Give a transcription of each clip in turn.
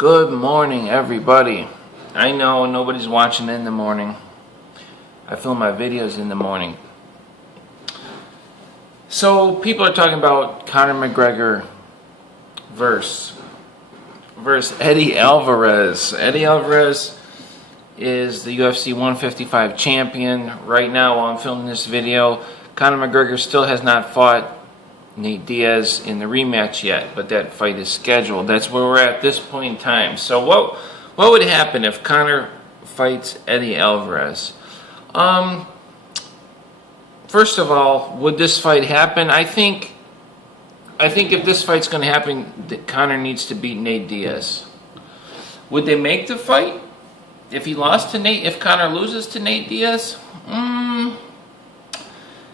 Good morning, everybody. I know nobody's watching in the morning. I film my videos in the morning. So people are talking about Conor McGregor versus Eddie Alvarez. Eddie Alvarez is the UFC 155 champion. Right now, while I'm filming this video, Conor McGregor still has not fought Nate Diaz in the rematch yet, but that fight is scheduled. That's where we're at this point in time. So what would happen if Conor fights Eddie Alvarez? First of all, would this fight happen? I think if this fight's going to happen, Conor needs to beat Nate Diaz. Would they make the fight if he lost to Nate? If Conor loses to Nate Diaz?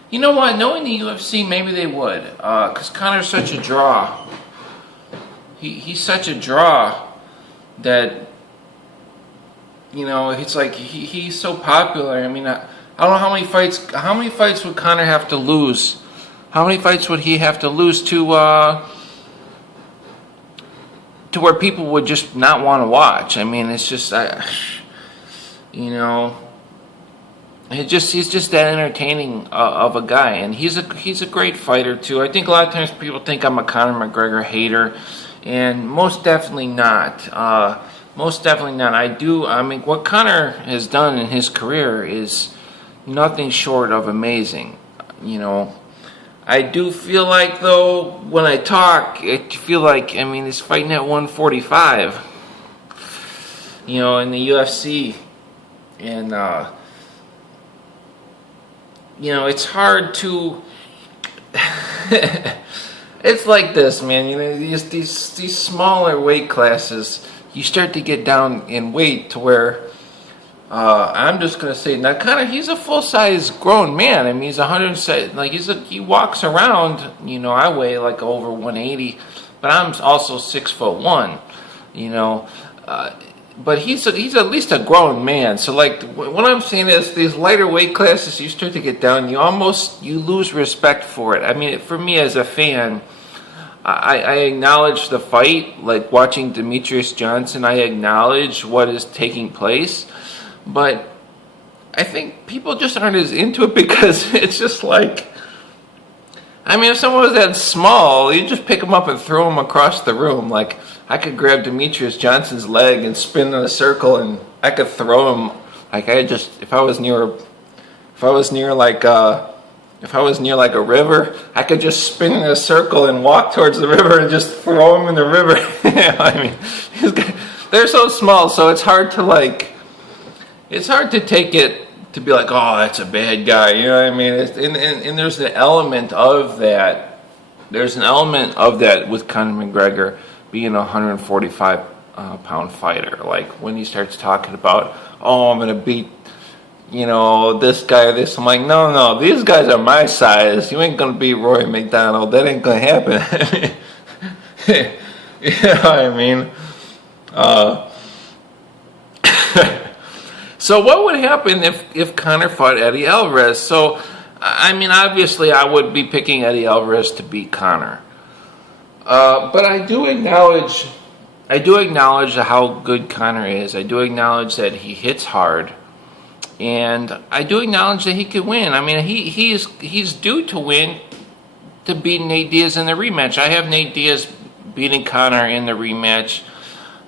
You know what? Knowing the UFC, maybe they would. Because Conor's such a draw. He's such a draw that, you know, it's like he's so popular. I mean, I don't know how many fights would Conor have to lose? How many fights would he have to lose to where people would just not want to watch? I mean, it's just, you know, he's just that entertaining of a guy, and he's a great fighter too. I think a lot of times people think I'm a Conor McGregor hater, and most definitely not. Most definitely not. I mean, what Conor has done in his career is nothing short of amazing. You know, I do feel like, though, when I talk, I feel like, I mean, he's fighting at 145. You know, in the UFC, and you know, it's hard to. It's like this, man. You know, these smaller weight classes, you start to get down in weight to where I'm just gonna say now, Conor, he's a full size grown man. I mean, he's 100. Like he walks around. You know, I weigh like over 180, but I'm also 6'1". You know. But he's at least a grown man. So like what I'm saying is, these lighter weight classes, you start to get down, you lose respect for it. I mean, for me as a fan, I acknowledge the fight. Like watching Demetrius Johnson, I acknowledge what is taking place. But I think people just aren't as into it because it's just like, I mean, if someone was that small, you just pick him up and throw him across the room. Like, I could grab Demetrius Johnson's leg and spin in a circle, and I could throw him. Like, if I was near like a river, I could just spin in a circle and walk towards the river and just throw him in the river. I mean, they're so small, so it's hard to take it to be like, oh, that's a bad guy. You know what I mean? And there's an element of that. There's an element of that with Conor McGregor being a 145 pound fighter. Like when he starts talking about, oh, I'm gonna beat, you know, this guy or this. I'm like, no, these guys are my size. You ain't gonna beat Roy McDonald. That ain't gonna happen. You know what I mean? So what would happen if Conor fought Eddie Alvarez? So, I mean, obviously I would be picking Eddie Alvarez to beat Conor. But I do acknowledge how good Conor is. I do acknowledge that he hits hard. And I do acknowledge that he could win. I mean, he's due to win, to beat Nate Diaz in the rematch. I have Nate Diaz beating Conor in the rematch.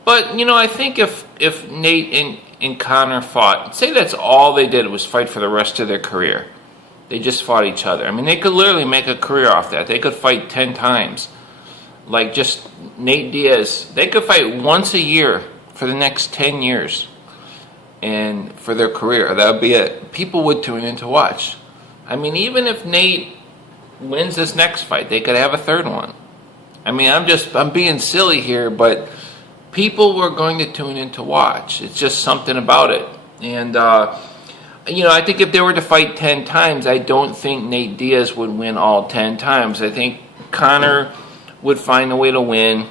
But, you know, I think if Nate and Conor fought, say that's all they did was fight for the rest of their career. They just fought each other. I mean, they could literally make a career off that. They could fight 10 times. Like just Nate Diaz, they could fight once a year for the next 10 years. And for their career, that would be it. People would tune in to watch. I mean, even if Nate wins this next fight, they could have a third one. I mean, I'm being silly here, but people were going to tune in to watch. It's just something about it. And, you know, I think if they were to fight 10 times, I don't think Nate Diaz would win all 10 times. I think Conor would find a way to win.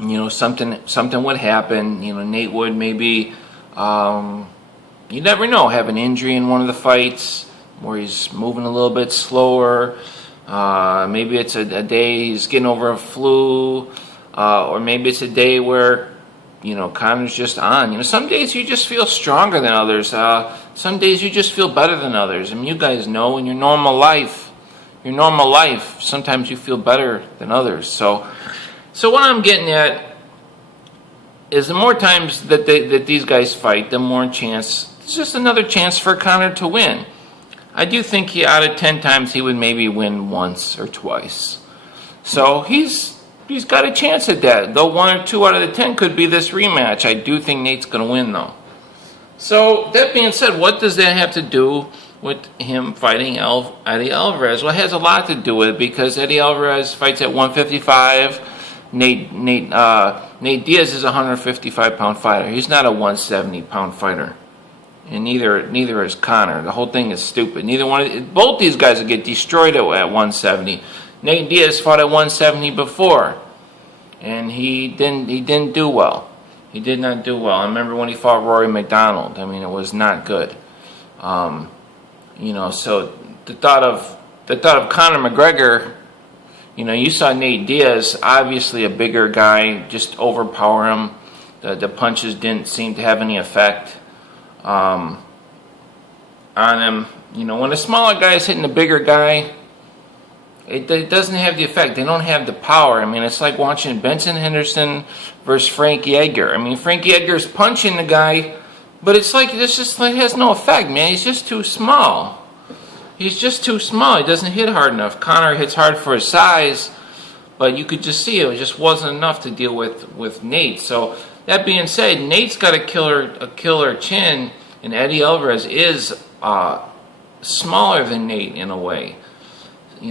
You know, something would happen. You know, Nate would maybe, you never know, have an injury in one of the fights where he's moving a little bit slower. Maybe it's a day he's getting over a flu. or maybe it's a day where, Conor's just on. Some days you just feel stronger than others. Some days you just feel better than others. I mean, you guys know in your normal life, sometimes you feel better than others. So what I'm getting at is the more times that these guys fight, the more chance. It's just another chance for Conor to win. I do think out of 10 times he would maybe win once or twice. So he's got a chance at that. Though 1 or 2 out of the 10 could be this rematch. I do think Nate's going to win though. So that being said, what does that have to do with him fighting Eddie Alvarez? Well, it has a lot to do with it because Eddie Alvarez fights at 155. Nate Diaz is a 155-pound fighter. He's not a 170-pound fighter. And neither is Conor. The whole thing is stupid. Both these guys will get destroyed at 170. Nate Diaz fought at 170 before, and he didn't do well. He did not do well. I remember when he fought Rory McDonald. I mean, it was not good. So the thought of Conor McGregor. You saw Nate Diaz, obviously a bigger guy, just overpower him. The punches didn't seem to have any effect on him. When a smaller guy is hitting a bigger guy, it doesn't have the effect. They don't have the power. I mean, it's like watching Benson Henderson versus Frankie Edgar. I mean, Frankie Edgar's punching the guy, but it has no effect, man. He's just too small. He's just too small. He doesn't hit hard enough. Conor hits hard for his size, but you could just see it just wasn't enough to deal with Nate. So that being said, Nate's got a killer chin, and Eddie Alvarez is smaller than Nate in a way.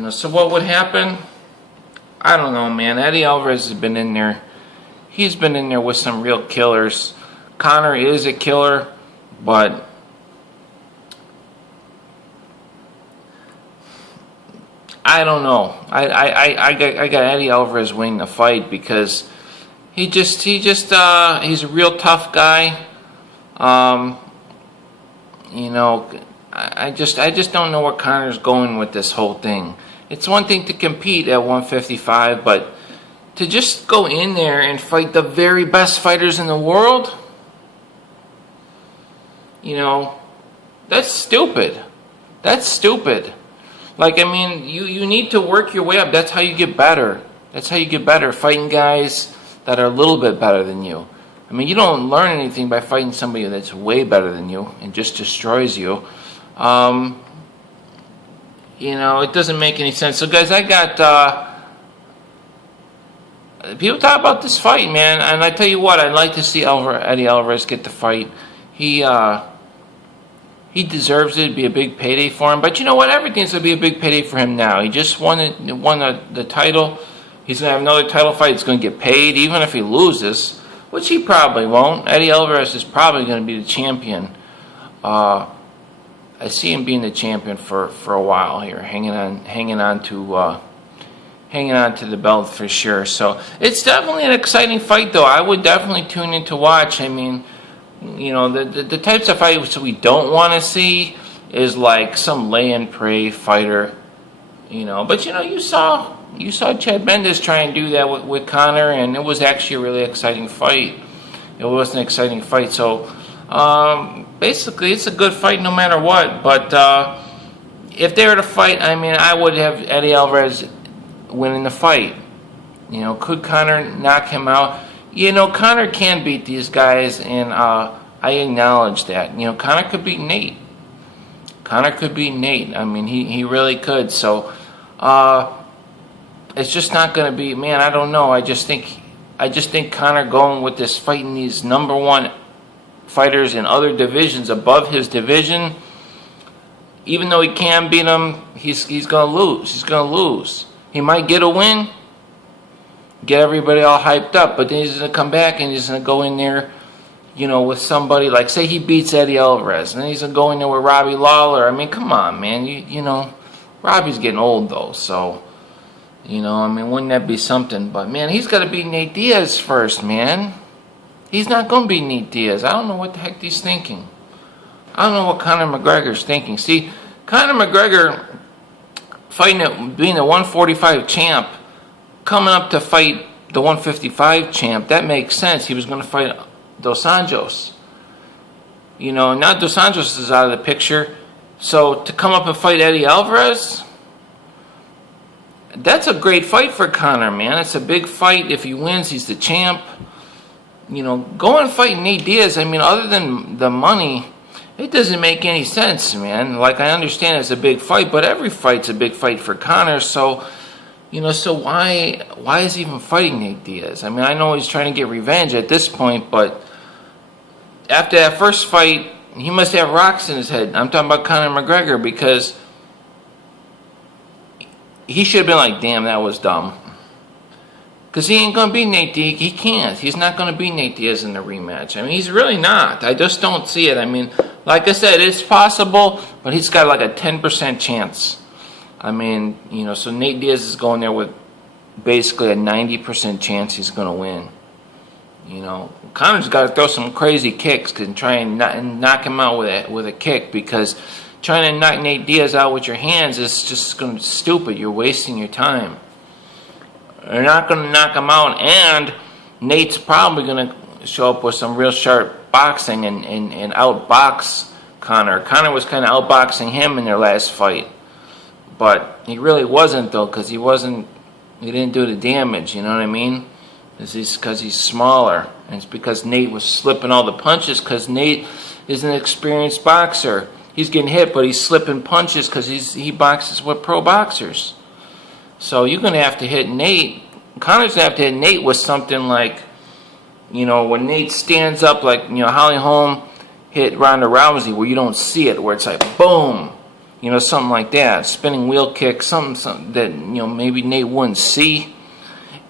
So what would happen? I don't know, man. Eddie Alvarez has been in there. He's been in there with some real killers. Conor is a killer, but I don't know. I got Eddie Alvarez winning the fight because he's a real tough guy. I just don't know where Conor's going with this whole thing. It's one thing to compete at 155, but to just go in there and fight the very best fighters in the world, that's stupid. That's stupid. Like, I mean, you need to work your way up. That's how you get better. That's how you get better, fighting guys that are a little bit better than you. I mean, you don't learn anything by fighting somebody that's way better than you and just destroys you. It doesn't make any sense. So, guys, I got people talk about this fight, man, and I tell you what, I'd like to see Eddie Alvarez get the fight. He deserves it. It'd be a big payday for him. But you know what? Everything's going to be a big payday for him now. He just won the title. He's going to have another title fight. He's going to get paid, even if he loses, which he probably won't. Eddie Alvarez is probably going to be the champion. I see him being the champion for a while here, hanging on to the belt for sure. So it's definitely an exciting fight, though. I would definitely tune in to watch. I mean, the types of fights we don't want to see is like some lay and pray fighter, But you saw Chad Mendes try and do that with Conor, and it was actually a really exciting fight. It was an exciting fight. So basically, it's a good fight no matter what. But if they were to fight, I mean, I would have Eddie Alvarez winning the fight. Could Conor knock him out? Conor can beat these guys, and I acknowledge that. Conor could beat Nate. I mean, he really could. So it's just not going to be. Man, I don't know. I just think Conor going with this, fighting these number one fighters in other divisions above his division, even though he can beat them, he's going to lose. He's going to lose. He might get a win, get everybody all hyped up, but then he's going to come back and he's going to go in there, with somebody like, say he beats Eddie Alvarez, and then he's going to go in there with Robbie Lawler. I mean, come on, man. Robbie's getting old, though, so, I mean, wouldn't that be something? But, man, he's got to beat Nate Diaz first, man. He's not going to beat Nate Diaz. I don't know what the heck he's thinking. I don't know what Conor McGregor's thinking. See, Conor McGregor being a 145 champ, coming up to fight the 155 champ, that makes sense. He was going to fight Dos Anjos. You know, now Dos Anjos is out of the picture. So to come up and fight Eddie Alvarez, that's a great fight for Conor, man. It's a big fight. If he wins, he's the champ. You know, go and fight Nate Diaz. I mean, other than the money, it doesn't make any sense, man. Like, I understand it's a big fight, but every fight's a big fight for Conor. So, you know, so why is he even fighting Nate Diaz? I mean, I know he's trying to get revenge at this point, but after that first fight, he must have rocks in his head. I'm talking about Conor McGregor, because he should have been like, damn, that was dumb. Because he ain't going to beat Nate Diaz. He can't. He's not going to beat Nate Diaz in the rematch. I mean, he's really not. I just don't see it. I mean, like I said, it's possible, but he's got like a 10% chance. I mean, you know, so Nate Diaz is going there with basically a 90% chance he's going to win. You know, Conor's got to throw some crazy kicks and try and knock him out with a kick, because trying to knock Nate Diaz out with your hands is just going to be stupid. You're wasting your time. You're not going to knock him out, and Nate's probably going to show up with some real sharp boxing and outbox Conor. Conor was kind of outboxing him in their last fight, but he really wasn't, though, because he didn't do the damage, you know what I mean? It's because he's smaller, and it's because Nate was slipping all the punches, because Nate is an experienced boxer. He's getting hit, but he's slipping punches because he boxes with pro boxers. So you're going to have to hit Nate. Conor's going to have to hit Nate with something like, you know, when Nate stands up, like, you know, Holly Holm hit Ronda Rousey, where you don't see it, where it's like, boom. You know, something like that. Spinning wheel kick, something that, you know, maybe Nate wouldn't see.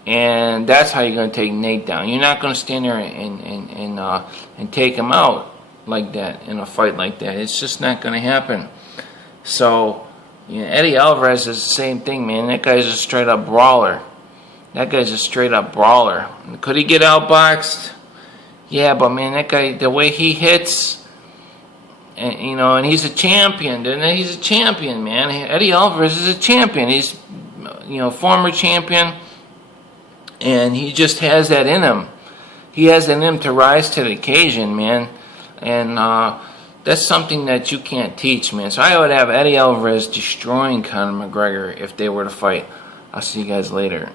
And that's how you're going to take Nate down. You're not going to stand there and take him out like that in a fight like that. It's just not going to happen. So, you know, Eddie Alvarez is the same thing, man. That guy's a straight up brawler. That guy's a straight up brawler. Could he get outboxed? Yeah, but man, that guy, the way he hits, and you know, and he's a champion. And he's a champion, man. Eddie Alvarez is a champion. He's, you know, former champion. And he just has that in him. He has it in him to rise to the occasion, man. And that's something that you can't teach, man. So I would have Eddie Alvarez destroying Conor McGregor if they were to fight. I'll see you guys later.